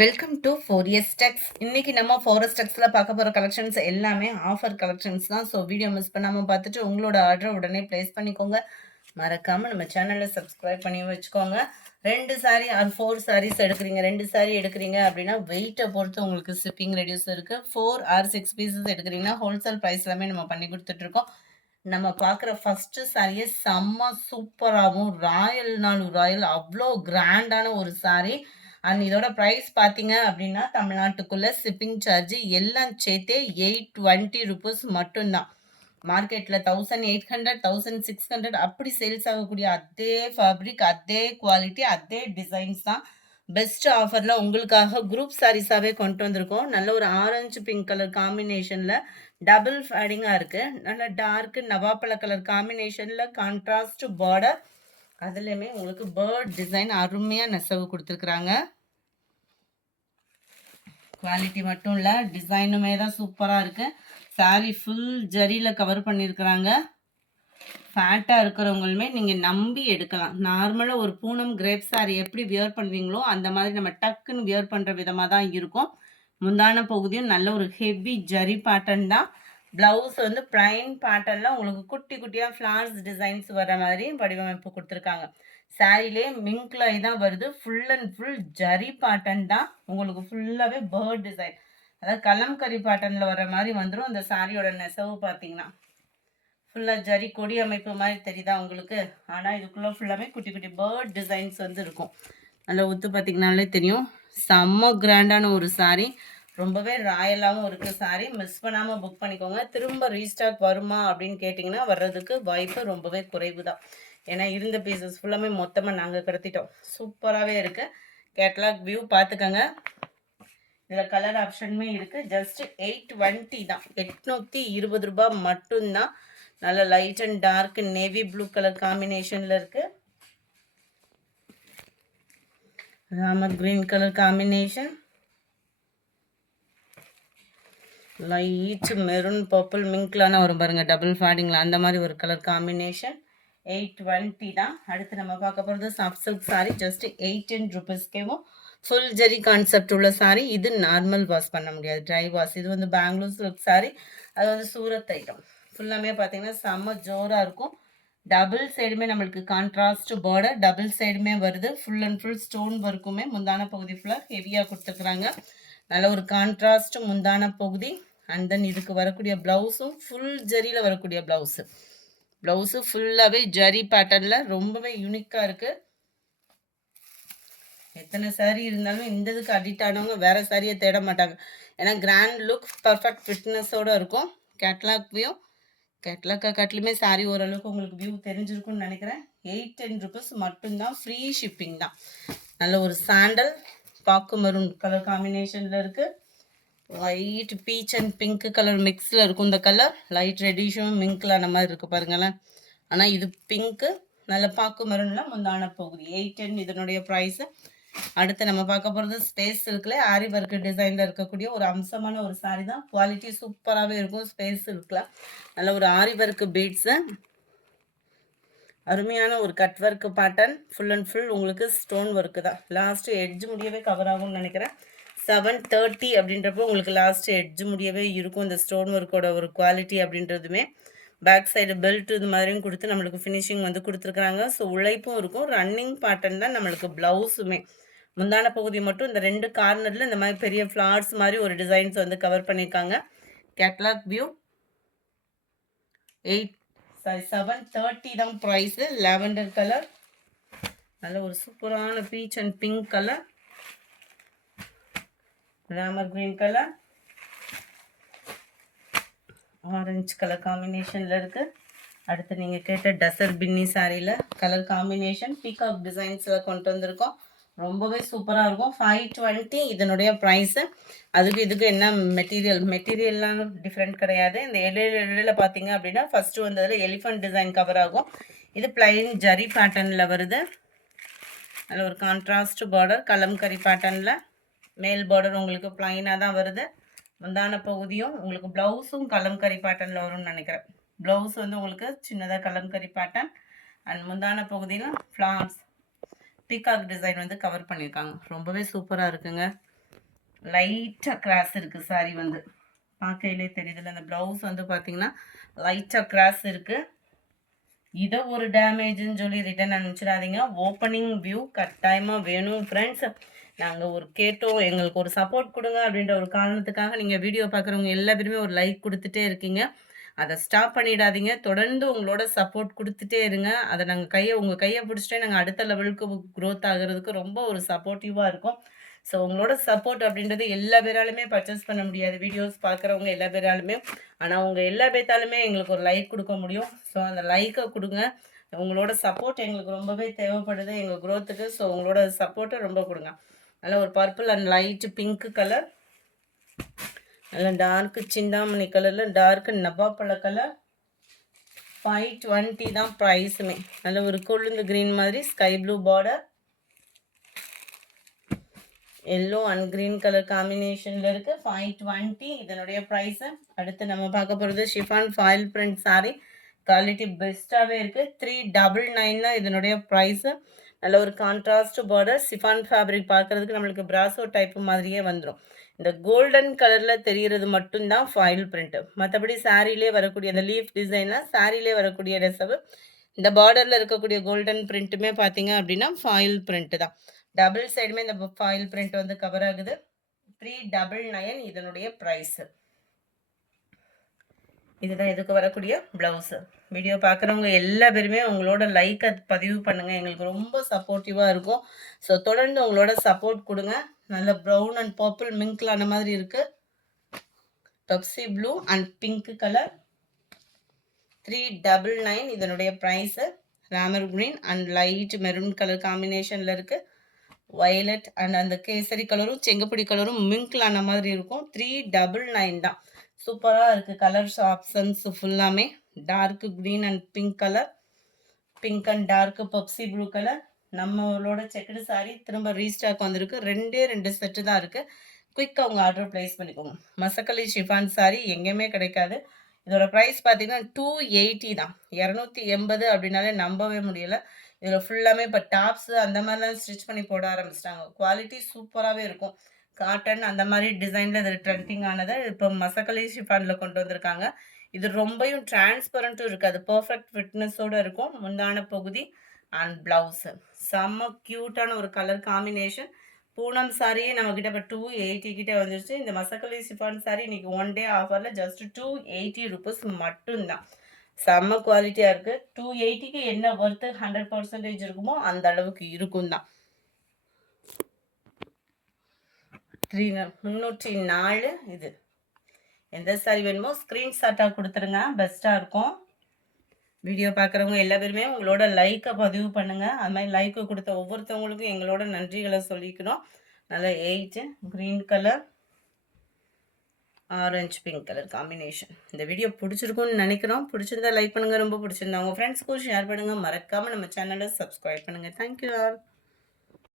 Welcome to 4S Techs. இன்னைக்கு நம்ம 4S Techsல பார்க்க போற கலெக்ஷன்ஸ் எல்லாமே ஆஃபர் கலெக்ஷன்ஸ் தான். ஸோ வீடியோ மிஸ் பண்ணாம பார்த்துட்டு உங்களோட ஆர்டரை உடனே பிளேஸ் பண்ணிக்கோங்க. மறக்காம நம்ம சேனலை சப்ஸ்கிரைப் பண்ணி வச்சுக்கோங்க. 2 சாரி ஆர் 4 சாரீஸ் எடுக்கிறீங்க, 2 சாரி எடுக்கிறீங்க அப்படின்னா வெயிட்டை பொறுத்து உங்களுக்கு ஷிப்பிங் ரெடியூஸ் இருக்கு. 4 ஆர் 6 பீசஸ் எடுக்கிறீங்கன்னா ஹோல்சேல் ப்ரைஸ் எல்லாமே நம்ம பண்ணி கொடுத்துட்டு இருக்கோம். நம்ம பார்க்குற ஃபர்ஸ்ட் சாரியே செம்ம சூப்பராகவும் ராயல்னாலும் ராயல் அவ்வளோ கிராண்டான ஒரு சாரி. அண்ட் இதோட ப்ரைஸ் பார்த்தீங்க அப்படின்னா தமிழ்நாட்டுக்குள்ளே ஷிப்பிங் சார்ஜ் எல்லாம் சேர்த்தே 820 ருபீஸ் மட்டும்தான். மார்க்கெட்டில் 1800 1600 அப்படி சேல்ஸ் ஆகக்கூடிய அதே ஃபேப்ரிக், அதே குவாலிட்டி, அதே டிசைன்ஸ் தான். பெஸ்ட் ஆஃபரில் உங்களுக்காக குரூப் சாரீஸாகவே கொண்டு வந்திருக்கோம். நல்ல ஒரு ஆரஞ்சு பிங்க் கலர் காம்பினேஷனில் டபுள் ஃபேடிங்காக இருக்குது. நல்ல டார்க்கு நவாப்பழ கலர் காம்பினேஷனில் கான்ட்ராஸ்ட் பார்டர், அதுலேயுமே உங்களுக்கு பேர்ட் டிசைன் அருமையாக நெசவு கொடுத்துருக்குறாங்க. குவாலிட்டி மட்டும் இல்லை, டிசைனுமே தான் சூப்பராக இருக்குது. சாரீ ஃபுல் ஜரியில் கவர் பண்ணியிருக்கிறாங்க. ஃபேட்டாக இருக்கிறவங்களுமே நீங்கள் நம்பி எடுக்கலாம். நார்மலாக ஒரு பூனம் கிரேப் சாரீ எப்படி வியர் பண்ணுவீங்களோ அந்த மாதிரி நம்ம டக்குன்னு வியர் பண்ணுற விதமாக தான் இருக்கும். முந்தான பகுதியும் நல்ல ஒரு ஹெவி ஜரி பேட்டர்ன் தான். ப்ளவுஸ் வந்து பிளைன் பேட்டர்னில் உங்களுக்கு குட்டி குட்டியாக ஃப்ளார்ஸ் டிசைன்ஸ் வர மாதிரி வடிவமைப்பு கொடுத்துருக்காங்க. சாரிலே மிங்க்லாய் தான் வருது. Full and full zari pattern தான். உங்களுக்கு ஃபுல்லாகவே பேர்ட் டிசைன், அதாவது கலம்கரி பேட்டர்னில் வர மாதிரி வந்துடும். அந்த சாரியோட நெசவு பார்த்தீங்கன்னா ஃபுல்லாக ஜரி கொடி அமைப்பு மாதிரி தெரியுதா உங்களுக்கு. ஆனால் இதுக்குள்ளே ஃபுல்லாகவே குட்டி குட்டி பேர்ட் டிசைன்ஸ் வந்து இருக்கும். நல்லா ஒத்து பார்த்தீங்கன்னாலே தெரியும். செம்ம கிராண்டான ஒரு சாரீ, ரொம்பவே ராயலாகவும் இருக்குது சாரீ. மிஸ் பண்ணாமல் புக் பண்ணிக்கோங்க. திரும்ப ரீஸ்டாக் வருமா அப்படின்னு கேட்டிங்கன்னா வர்றதுக்கு வாய்ப்பு ரொம்பவே குறைவு தான். ஏன்னா இருந்த பீசஸ் ஃபுல்லாமே மொத்தமாக நாங்கள் கடத்திட்டோம். சூப்பராகவே இருக்குது. கேட்லாக் வியூ பார்த்துக்கோங்க. இதில் கலர் ஆப்ஷனுமே இருக்குது. ஜஸ்ட் 820 தான், 820 ரூபாய் மட்டும்தான். நல்ல light and dark navy blue colour காம்பினேஷனில் இருக்குது. Ramar green colour combination, light maroon purple மிங்க்லான வரும் பாருங்கள், டபுள் ஃபேடிங்கில் அந்த மாதிரி ஒரு கலர் காம்பினேஷன். 820 தான். அடுத்து நம்ம பார்க்க போகிறது சாஃப்ட் சில்க் சாரீ. ஜஸ்ட் 810 ருபீஸ்க்கேவும் ஃபுல் ஜெரி கான்செப்ட் உள்ள சாரீ. இது நார்மல் வாஷ் பண்ண முடியாது, ட்ரை வாஷ். இது வந்து பெங்களூர் சில்க் சாரீ, அது வந்து சூரத் ஐட்டம். ஃபுல்லாமே பார்த்தீங்கன்னா செம்ம ஜோராக இருக்கும். டபுள் சைடுமே நம்மளுக்கு கான்ட்ராஸ்ட் பார்டர், டபுள் சைடுமே வருது. ஃபுல் அண்ட் ஃபுல் ஸ்டோன் ஒர்க்குமே முந்தான பகுதி ஃபுல்லாக ஹெவியாக கொடுத்துருக்குறாங்க. நல்ல ஒரு கான்ட்ராஸ்ட் முந்தான பகுதி. அண்ட் தென் இதுக்கு வரக்கூடிய ப்ளவுஸும் ஃபுல் ஜரியில் வரக்கூடிய ப்ளவுஸு. ப்ளவுஸு ஃபுல்லாகவே ஜரி பேட்டர்னில் ரொம்பவே யூனிக்காக இருக்குது. எத்தனை சாரீ இருந்தாலும் இந்த இதுக்கு அடிக்ட் ஆனவங்க வேறு சாரியை தேட மாட்டாங்க. ஏன்னா கிராண்ட் லுக், பர்ஃபெக்ட் ஃபிட்னஸோடு இருக்கும். கேட்லாக் வியூ, கேட்லாக்கை காட்டிலுமே சாரீ ஓரளவுக்கு உங்களுக்கு வியூ தெரிஞ்சிருக்கும்னு நினைக்கிறேன். 810 ருபீஸ் மட்டும்தான். ஃப்ரீ ஷிப்பிங் தான். நல்ல ஒரு சாண்டல் பாக்கு மரூன் கலர் காம்பினேஷனில் இருக்குது. White peach and pink colour மிக்ஸில் இருக்கும். இந்த கலர் லைட் ரெடிஷும் மிங்க்லான மாதிரி இருக்குது பாருங்களேன். ஆனால் இது பிங்க்கு, நல்ல பாக்கு மரூனில் முந்தான பகுதி. 810 இதனுடைய ப்ரைஸு. அடுத்து நம்ம பார்க்க போகிறது ஸ்பேஸ் சில்கில் ஆரி ஒர்க் டிசைனில் இருக்கக்கூடிய ஒரு அம்சமான ஒரு சாரீ தான். குவாலிட்டி சூப்பராகவே இருக்கும். ஸ்பேஸ் சில்கில் நல்ல ஒரு ஆரி ஒர்க் பீட்ஸு, அருமையான ஒரு cut work pattern. Full and full உங்களுக்கு ஸ்டோன் ஒர்க்கு தான். லாஸ்ட்டு எட்ஜ் முடியவே கவர் ஆகும்னு நினைக்கிறேன். 730 அப்படின்றப்போ உங்களுக்கு லாஸ்ட் எட்ஜ் முடியவே இருக்கும். இந்த ஸ்டோன் ஒர்க்கோட ஒரு குவாலிட்டி அப்படின்றதுமே. பேக் சைடு பெல்ட் இது மாதிரியும் கொடுத்து நம்மளுக்கு ஃபினிஷிங் வந்து கொடுத்துருக்குறாங்க. ஸோ உழைப்பும் இருக்கும். ரன்னிங் பேட்டர்ன் தான் நம்மளுக்கு ப்ளவுஸுமே. முந்தான பகுதி மட்டும் இந்த 2 கார்னரில் இந்த மாதிரி பெரிய ஃப்ளார்ஸ் மாதிரி ஒரு டிசைன்ஸ் வந்து கவர் பண்ணியிருக்காங்க. Catalogue view. 730 தான் ப்ரைஸு. லாவெண்டர் கலர், நல்ல ஒரு சூப்பரான beach and pink colour, Ramar green colour, orange colour காம்பினேஷனில் இருக்குது. அடுத்து நீங்கள் கேட்ட டசர் பின்னி சாரியில் கலர் காம்பினேஷன் பீகாக் டிசைன்ஸில் கொண்டு வந்திருக்கோம். ரொம்பவே சூப்பராக இருக்கும். 520 இதனுடைய ப்ரைஸு. அதுக்கு இதுக்கு என்ன மெட்டீரியல்லாம் டிஃப்ரெண்ட் கிடையாது. இந்த இடையில பார்த்தீங்க அப்படின்னா ஃபஸ்ட்டு வந்ததில் எலிஃபண்ட் டிசைன் கவர் ஆகும். இது பிளைன் ஜரி பேட்டர்னில் வருது. அதில் ஒரு கான்ட்ராஸ்ட் பார்டர் கலம்கரி பேட்டர்னில். மேல் பார்டர் உங்களுக்கு பிளைனாக தான் வருது. முந்தான பகுதியும் உங்களுக்கு ப்ளவுஸும் கலம்கரி பேட்டர்னில் வரும்னு நினைக்கிறேன். ப்ளவுஸ் வந்து உங்களுக்கு சின்னதாக கலம்கரி பேட்டர்ன் அண்ட் முந்தான பகுதியில் ஃப்ளார்ஸ் பீகாக் டிசைன் வந்து கவர் பண்ணியிருக்காங்க. ரொம்பவே சூப்பராக இருக்குங்க. லைட்டாக கிராஸ் இருக்குது சாரி வந்து பார்க்கையிலே தெரியுதுல்ல. அந்த ப்ளவுஸ் வந்து பார்த்தீங்கன்னா லைட்டாக கிராஸ் இருக்குது. இதை ஒரு டேமேஜ்னு சொல்லி ரிட்டன் அனுப்பிச்சிடாதீங்க. ஓப்பனிங் வியூ கட்டாயமாக வேணும் ஃப்ரெண்ட்ஸ். நாங்கள் ஒரு கேட்டோம், எங்களுக்கு ஒரு சப்போர்ட் கொடுங்க அப்படின்ற ஒரு காரணத்துக்காக நீங்கள் வீடியோ பார்க்குறவங்க எல்லா பேருமே ஒரு லைக் கொடுத்துட்டே இருக்கீங்க. அதை ஸ்டாப் பண்ணிடாதீங்க. தொடர்ந்து உங்களோட சப்போர்ட் கொடுத்துட்டே இருங்க. அதை நாங்கள் உங்கள் கையை பிடிச்சிட்டே நாங்கள் அடுத்த லெவலுக்கு க்ரோத் ஆகிறதுக்கு ரொம்ப ஒரு சப்போர்ட்டிவாக இருக்கும். ஸோ உங்களோட சப்போர்ட் அப்படின்றது எல்லா பேராலுமே பர்ச்சேஸ் பண்ண முடியாது. வீடியோஸ் பார்க்குறவங்க எல்லா பேராலுமே. ஆனால் உங்கள் எல்லா பேத்தாலுமே எங்களுக்கு ஒரு லைக் கொடுக்க முடியும். ஸோ அந்த லைக்கை கொடுங்க. உங்களோட சப்போர்ட் எங்களுக்கு ரொம்பவே தேவைப்படுது எங்கள் க்ரோத்துக்கு. ஸோ உங்களோட சப்போர்ட்டை ரொம்ப கொடுங்க. நல்ல ஒரு purple and light pink colour, நல்ல டார்க் சிந்தாமணி கலரில் டார்க் நவாப்பழ கலர். 520 தான் ப்ரைஸுமே. நல்ல ஒரு கொழுந்து க்ரீன் மாதிரி sky blue border, yellow and green colour காம்பினேஷனில் இருக்குது. 520 இதனுடைய ப்ரைஸு. அடுத்து நம்ம பார்க்க போகிறது chiffon foil print saree. Quality பெஸ்ட்டாகவே இருக்குது. 399 தான் இதனுடைய ப்ரைஸு. நல்ல ஒரு கான்ட்ராஸ்ட் பார்டர், சிஃபான் ஃபேப்ரிக் பார்க்குறதுக்கு நம்மளுக்கு பிராசோ டைப்பு மாதிரியே வந்துடும். இந்த கோல்டன் கலரில் தெரிகிறது மட்டும்தான் ஃபாயில் பிரிண்ட்டு. மற்றபடி சாரீலே வரக்கூடிய அந்த லீஃப் டிசைன்லாம் சாரீலே வரக்கூடிய நெசவு. இந்த பார்டரில் இருக்கக்கூடிய கோல்டன் பிரிண்ட்டுமே பார்த்தீங்க அப்படின்னா ஃபாயில் பிரிண்ட்டு தான். டபுள் சைடுமே இந்த ஃபாயில் பிரிண்ட் வந்து கவர் ஆகுது. 399 இதனுடைய ப்ரைஸு. இதுதான் இதுக்கு வரக்கூடிய ப்ளவுஸு. வீடியோ பார்க்குறவங்க எல்லா பேருமே உங்களோட லைக்கை பதிவு பண்ணுங்கள். எங்களுக்கு ரொம்ப சப்போர்ட்டிவாக இருக்கும். ஸோ தொடர்ந்து உங்களோட சப்போர்ட் கொடுங்க. நல்ல ப்ரௌன் அண்ட் பர்பிள் மிங்க்லான மாதிரி இருக்குது. Pepsi blue and pink colour. 399 இதனுடைய price. Ramar green and light maroon colour காம்பினேஷனில் இருக்குது. வயலட் அண்ட் அந்த கேசரி கலரும் செங்கப்பொடி கலரும் மிங்க்லான மாதிரி இருக்கும். 399 தான். சூப்பராக இருக்குது. கலர்ஸ் ஆப்ஷன்ஸ் ஃபுல்லாமே dark green and pink colour, pink and dark Pepsi blue colour. நம்மளோட செக்குடு சாரீ திரும்ப ரீஸ்டாக் வந்திருக்கு. 2 செட்டு தான் இருக்குது. குயிக்காக உங்கள் ஆர்டர் ப்ளேஸ் பண்ணிக்கோங்க. மசக்கலி ஷிஃபான் சாரீ எங்கேயுமே கிடைக்காது. இதோட ப்ரைஸ் பார்த்தீங்கன்னா 280 தான். 280 அப்படின்னாலே நம்பவே முடியலை. இதில் ஃபுல்லாமே இப்போ டாப்ஸு அந்த மாதிரிலாம் ஸ்டிச் பண்ணி போட ஆரம்பிச்சிட்டாங்க. குவாலிட்டி சூப்பராகவே இருக்கும். காட்டன் அந்த மாதிரி டிசைனில் இது ட்ரெண்டிங் ஆனதை இப்போ மசக்கலி ஷிஃபானில் கொண்டு வந்திருக்காங்க. இது ரொம்பவும் டிரான்ஸ்பரண்ட்டும் இருக்காது. பர்ஃபெக்ட் ஃபிட்னஸோடு இருக்கும். முந்தான பகுதி அண்ட் ப்ளவுஸு செம்ம க்யூட்டான ஒரு கலர் காம்பினேஷன். பூனம் சாரியே நம்மக்கிட்ட இப்போ 280 கிட்டே வந்துருச்சு. இந்த மசக்கலி ஷிஃபான் சாரி இன்றைக்கி 1 டே ஆஃபரில் ஜஸ்ட் 280 ருபீஸ் மட்டும்தான். செம்ம குவாலிட்டியாக இருக்குது. 280க்கு என்ன ஒர்த்து 100% இருக்குமோ அந்த அளவுக்கு இருக்கும் தான். 304 இது. எந்த சாரி வேணுமோ ஸ்க்ரீன்ஷாட்டாக கொடுத்துருங்க. பெஸ்ட்டாக இருக்கும். வீடியோ பார்க்குறவங்க எல்லா பேருமே உங்களோட லைக்கை பதிவு பண்ணுங்கள். அது மாதிரி லைக்கு கொடுத்த ஒவ்வொருத்தவங்களுக்கும் எங்களோட நன்றிகளை சொல்லிக்கணும். நல்ல 8 green colour, orange pink colour combination. இந்த வீடியோ பிடிச்சிருக்கும்னு நினைக்கிறோம். பிடிச்சிருந்தா லைக் பண்ணுங்கள். ரொம்ப பிடிச்சிருந்தா உங்கள் ஃப்ரெண்ட்ஸ்க்கும் ஷேர் பண்ணுங்கள். மறக்காமல் நம்ம சேனலை சப்ஸ்கிரைப் பண்ணுங்கள். Thank you all.